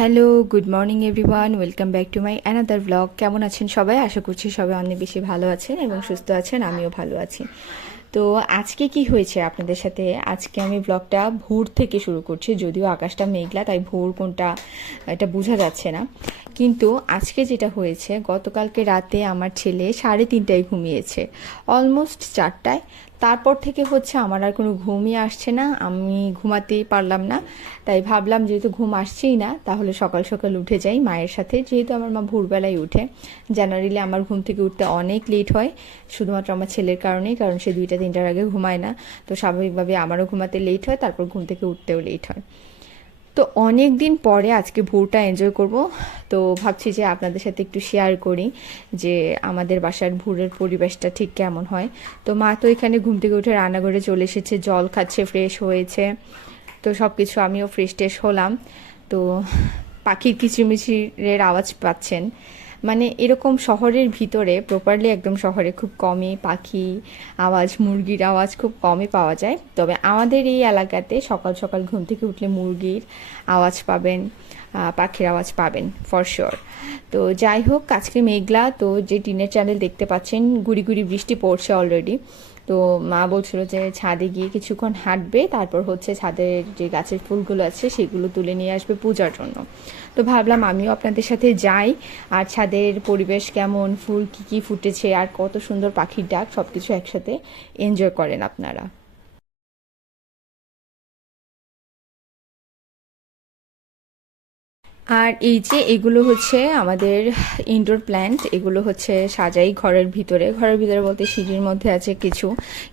Hello, good morning everyone, welcome back to my another blog. কেমন আছেন সবাই? আশা করছি সবাই অনেক বেশি ভালো আছেন এবং সুস্থ আছেন, আমিও ভালো আছি। তো আজকে কি হয়েছে আপনাদের সাথে? আজকে আমি ব্লগটা ভোর থেকে শুরু করছি, যদিও আকাশটা মেঘলা, তাই ভোর কোনটা এটা বোঝা যাচ্ছে না। কিন্তু আজকে যেটা হয়েছে, গতকালকে রাতে আমার ছেলে সাড়ে তিনটায় ঘুমিয়েছে, অলমোস্ট চারটায়। তারপর থেকে হচ্ছে আমার আর কোনো ঘুমই আসছে না, আমি ঘুমাতেই পারলাম না। তাই ভাবলাম যেহেতু ঘুম আসছেই না, তাহলে সকাল সকাল উঠে যাই মায়ের সাথে। যেহেতু আমার মা ভোরবেলায় উঠে জেনারেলি আমার ঘুম থেকে উঠতে অনেক লেট হয়, শুধুমাত্র আমার ছেলের কারণেই, কারণ সে দুইটা তিনটার আগে ঘুমায় না। তো স্বাভাবিকভাবে আমারও ঘুমাতে লেট হয়, তারপর ঘুম থেকে উঠতেও লেট হয়। তো অনেক দিন পরে আজকে ভোরটা এনজয় করব। তো ভাবছি যে আপনাদের সাথে একটু শেয়ার করি যে আমাদের বাসার ভোরের পরিবেশটা ঠিক কেমন হয়। তো মা তো এখানে ঘুম থেকে উঠে রান্নাঘরে চলে এসেছে, জল খাচ্ছে ফ্রেশ হয়েছে। তো সব কিছু আমিও ফ্রেশ টেশ হলাম। তো পাখির কিচিরমিচিরের আওয়াজ পাচ্ছেন। মানে এরকম শহরের ভিতরে প্রপারলি একদম শহরে খুব কমই পাখি আওয়াজ, মুরগির আওয়াজ খুব কমই পাওয়া যায়। তবে আমাদের এই এলাকাতে সকাল সকাল ঘুম থেকে উঠলে মুরগির আওয়াজ পাবেন পাখির আওয়াজ পাবেন ফর শিওর তো যাই হোক, আজকে মেঘলা, তো যে টিনের চ্যানেল দেখতে পাচ্ছেন, গুড়ি গুড়ি বৃষ্টি পড়ছে অলরেডি তো মা বলছিল যে ছাদে গিয়ে কিছুক্ষণ হাঁটবে, তারপর হচ্ছে ছাদের যে গাছের ফুলগুলো আছে সেগুলো তুলে নিয়ে আসবে পূজার জন্য। তো ভাবলাম আমিও আপনাদের সাথে যাই, আর ছাদের পরিবেশ কেমন, ফুল কী কী ফুটেছে, আর কত সুন্দর পাখির ডাক সব কিছু একসাথে এনজয় করেন আপনারা। আর এই যে এগুলো হচ্ছে আমাদের ইনডোর প্ল্যান্ট এগুলো হচ্ছে সাজাই ঘরের ভিতরে। ঘরের ভিতরে বলতে সিঁড়ির মধ্যে আছে কিছু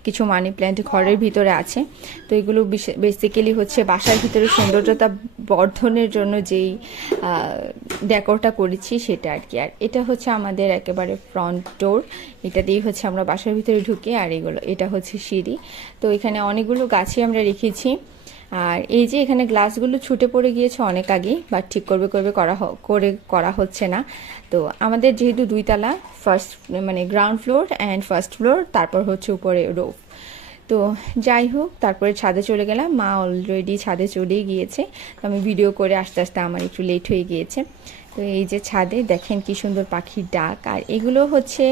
কিছু মানি প্ল্যান্ট ঘরের ভিতরে আছে। তো এগুলো বেসিক্যালি হচ্ছে বাসার ভিতরে সৌন্দর্যতা বর্ধনের জন্য যেই ডেকোরটা করেছি সেটা আর কি। আর এটা হচ্ছে আমাদের একেবারে ফ্রন্ট ডোর এটা দিয়েই হচ্ছে আমরা বাসার ভিতরে ঢুকি আর এগুলো, এটা হচ্ছে সিঁড়ি। তো এখানে অনেকগুলো গাছই আমরা রেখেছি। আর এই যে এখানে গ্লাসগুলো ছুটে পড়ে গিয়েছে অনেক আগেই বাট ঠিক করবে করবে করা করে করা হচ্ছে না। তো আমাদের যেহেতু দুইতলা ফার্স্ট মানে ground floor and first floor তারপর হচ্ছে উপরে রোফ তো যাই হোক, তারপরে ছাদে চলে গেলাম। মা অলরেডি ছাদে চলেই গিয়েছে। তো আমি ভিডিও করে আস্তে আস্তে আমার একটু লেট হয়ে গিয়েছে। তো এই যে ছাদে দেখেন কি সুন্দর পাখির ডাক। আর এগুলো হচ্ছে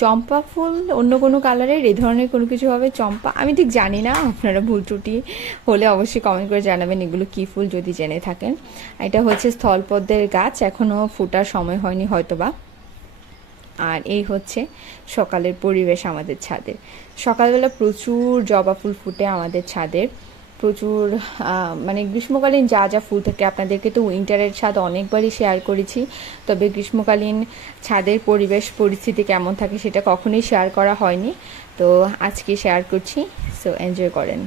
চম্পা ফুল অন্য কোনো কালারের, এই ধরনের কোনো কিছু হবে চম্পা? আমি ঠিক জানি না, আপনারা ভুল ত্রুটি হলে অবশ্যই কমেন্ট করে জানাবেন এগুলো কী ফুল যদি জেনে থাকেন। এটা হচ্ছে স্থলপদ্মের গাছ এখনও ফোটার সময় হয়নি হয়তোবা। আর এই হচ্ছে সকালের পরিবেশ আমাদের ছাদের। সকালবেলা প্রচুর জবা ফুল ফুটে আমাদের ছাদের। প্রচুর মানে গ্রীষ্মকালীন যা যা ফুল থাকে আপনাদেরকে তো উইন্টারের ছাদ অনেকবারই শেয়ার করেছি। তবে গ্রীষ্মকালীন ছাদের পরিবেশ, পরিস্থিতি কেমন থাকে সেটা কখনোই শেয়ার করা হয়নি। তো আজকে শেয়ার করছি সো এনজয় করেন।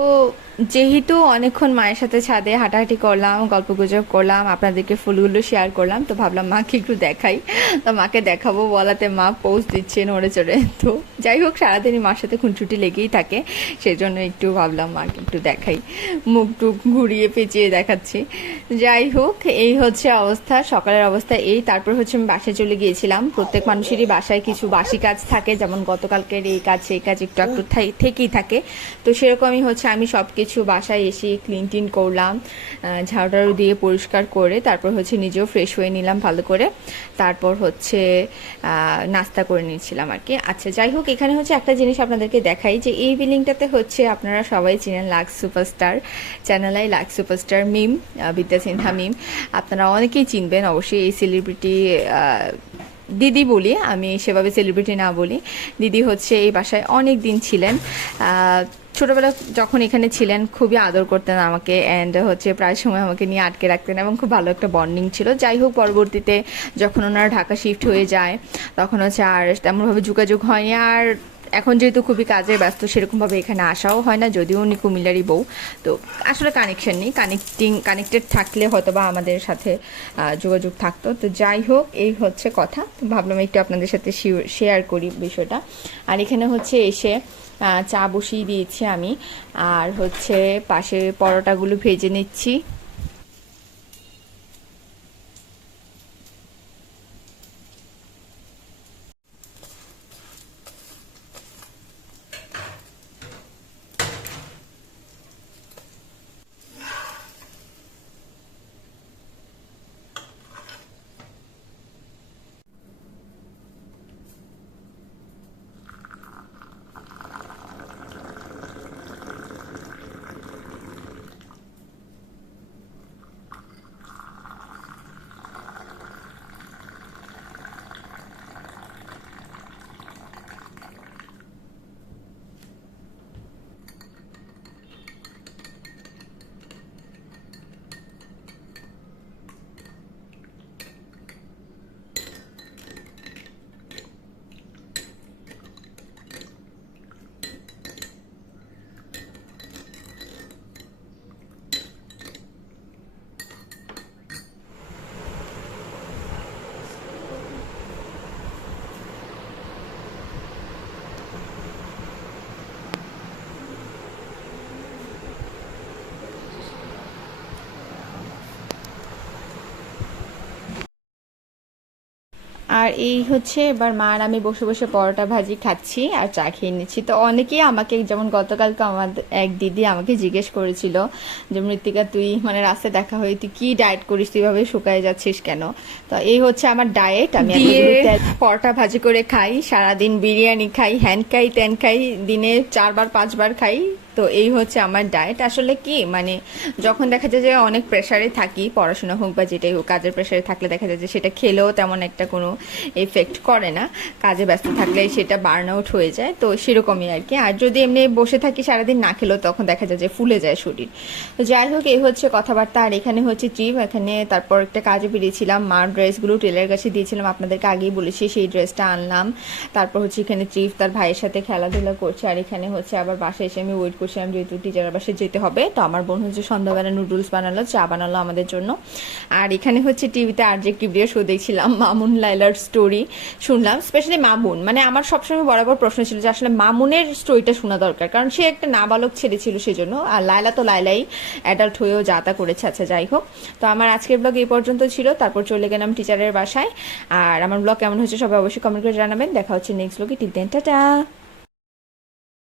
তো যেহেতু অনেকক্ষণ মায়ের সাথে ছাদে হাঁটাহাঁটি করলাম গল্প গুজব করলাম, আপনাদেরকে ফুলগুলো শেয়ার করলাম, তো ভাবলাম মাকে একটু দেখাই। তো মাকে দেখাবো, বলাতে মা পোস্ট দিচ্ছে নড়ে চড়ে। তো যাই হোক, সারাদিনই মার সাথে খুনছুটি লেগেই থাকে সেই জন্য একটু ভাবলাম মাকে একটু দেখাই। মুখ টুক ঘুরিয়ে পেঁচিয়ে দেখাচ্ছি। যাই হোক, এই হচ্ছে অবস্থা, সকালের অবস্থা এই। তারপর হচ্ছে আমি বাসায় চলে গিয়েছিলাম। প্রত্যেক মানুষেরই বাসায় কিছু বাসি কাজ থাকে, যেমন গতকালকের এই কাজ, সেই কাজ একটু একটু থেকেই থাকে। তো সেরকমই হচ্ছে আমি সব কিছু বাসায় এসে ক্লিন টিন করলাম ঝাড়ু দিয়ে পরিষ্কার করে তারপর হচ্ছে নিজেও ফ্রেশ হয়ে নিলাম ভালো করে। তারপর হচ্ছে নাস্তা করে নিয়েছিলাম আর কি। আচ্ছা যাই হোক, এখানে হচ্ছে একটা জিনিস আপনাদেরকে দেখাই যে এই বিল্ডিংটাতে হচ্ছে আপনারা সবাই চিনেন লাক্স সুপারস্টার, চ্যানেলাই লাক্স সুপারস্টার মিম বিদ্যা সিনহা মিম। আপনারা অনেকেই চিনবেন, অবশ্যই এই সেলিব্রিটি দিদি বলি, আমি সেভাবে সেলিব্রিটি না বলি। দিদি হচ্ছে এই বাসায় অনেক দিন ছিলেন ছোটবেলা যখন এখানে ছিলেন, খুবই আদর করতেন আমাকে অ্যান্ড হচ্ছে প্রায় সময় আমাকে নিয়ে আটকে রাখতেন এবং খুব ভালো একটা বন্ডিং ছিল। যাই হোক, পরবর্তীতে যখন ওনারা ঢাকা শিফট হয়ে যায়, তখন হচ্ছে আর তেমনভাবে যোগাযোগ হয়নি। আর এখন যেহেতু খুবই কাজে ব্যস্ত, সেরকমভাবে এখানে আসাও হয় না, যদিও উনি কুমিল্লারই বউ। তো আসলে কানেকশন নেই কানেক্টিং কানেক্টেড থাকলে হয়তো বা আমাদের সাথে যোগাযোগ থাকতো। তো যাই হোক, এই হচ্ছে কথা। ভাবলাম একটু আপনাদের সাথে শেয়ার করি বিষয়টা। আর এখানে হচ্ছে এসে চা বসিয়ে দিয়েছি আমি। আর হচ্ছে পাশে পরোটাগুলো ভেজে নিচ্ছি। আর এই হচ্ছে এবার মা আর আমি বসে বসে পরোটা ভাজি খাচ্ছি আর চা খেয়ে নিচ্ছি। তো অনেকেই আমাকে যেমন গতকালকে আমার এক দিদি আমাকে জিজ্ঞেস করেছিল যে মৃত্তিকা তুই মানে রাস্তায় দেখা হয়ে তুই কি ডায়েট করিস? তুই ভাবে শুকায় যাচ্ছিস কেন? তো এই হচ্ছে আমার ডায়েট আমি পরোটা ভাজি করে খাই সারাদিন বিরিয়ানি খাই হ্যান খাই ত্যান খাই দিনে চারবার পাঁচবার খাই। তো এই হচ্ছে আমার ডায়েট আসলে কি মানে যখন দেখা যায় যে অনেক প্রেশারে থাকি, পড়াশোনা হোক বা যেটাই হোক, কাজের প্রেশারে থাকলে দেখা যায় যে সেটা খেলেও তেমন একটা কোনো এফেক্ট করে না। কাজে ব্যস্ত থাকলে সেটা বার্ন আউট হয়ে যায়, তো সেরকমই আর কি। আর যদি এমনি বসে থাকি সারাদিন না খেলেও তখন দেখা যায় যে ফুলে যায় শরীর। তো যাই হোক, এই হচ্ছে কথাবার্তা। আর এখানে হচ্ছে ট্রিপ এখানে তারপর একটা কাজে বেরিয়েছিলাম। মার ড্রেসগুলো টেলার কাছে দিয়েছিলাম, আপনাদেরকে আগেই বলেছি, সেই ড্রেসটা আনলাম। তারপর হচ্ছে এখানে ট্রিপ তার ভাইয়ের সাথে খেলাধুলা করছে। আর এখানে হচ্ছে আবার বাসায় এসে আমি ওয়েট করছিলাম যেহেতু টিচারের বাসায় যেতে হবে, তো আমার বোন হচ্ছে সন্ধ্যাবেলা নুডলস বানালো, চা বানালো আমাদের জন্য। আর এখানে হচ্ছে টিভিতে আর যে কিবরিয়া শো দেখছিলাম, মামুন লাইলার স্টোরি শুনলাম স্পেশালি মামুন। মানে আমার সবসময় বরাবর প্রশ্ন ছিল যে আসলে মামুনের স্টোরিটা শোনা দরকার, কারণ সে একটা নাবালক ছেলে ছিল সেজন্য, আর লাইলা তো লাইলাই অ্যাডাল্ট হয়েও যা তা করেছে আচ্ছা যাই হোক। তো আমার আজকের ব্লগ এই পর্যন্ত ছিল, তারপর চলে গেলাম টিচারের বাসায়। আর আমার ব্লগ কেমন হয়েছে সবাই অবশ্যই কমেন্ট করে জানাবেন, দেখা হচ্ছে নেক্সট ব্লগে টিল দেন টাটা